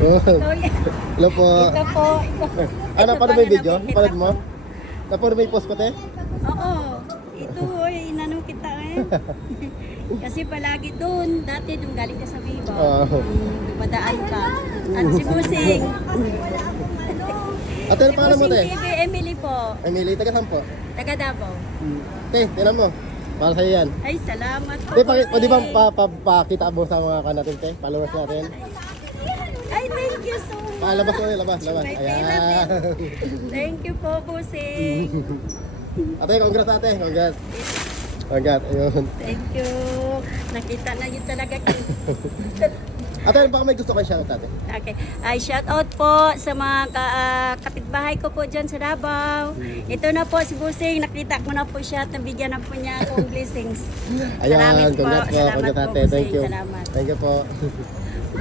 Hello po. Ito po. Ano, paano may video? Panood mo? Paano may post ko, te? Oo. Ito, inanong kita eh. Kasi palagi doon, dati nung galing ka sa Viva, dumadaan ka. At si Busing. Ate, ano pangalan mo, te? TV, Emily po. Emily, taga saan po? Taga Davao. Te, tinan mo. Para sa'yo yan. Ay, salamat po. Te, pwede Busing. bang pakita mo sa mga natin, te? Followers natin. Ay, thank you so much. Labas mo, labas. May pera Ayan. din. Thank you po, Busing. Ate, congrats ate. Congrats. Congrats, ayun. Thank you. Nakita na yun talaga. Ate, ano baka may gusto kayo shoutout, ate? Okay. Ay, shout out po sa mga kapitbahay ko po dyan sa Davao. Ito na po si Busing. Nakita ko na po siya at nabigyan na po niya akong blessings. Ayan, Salamat po. congrats po. Salamat Congrats po, ate. Thank Busing. you. Salamat. Thank you po.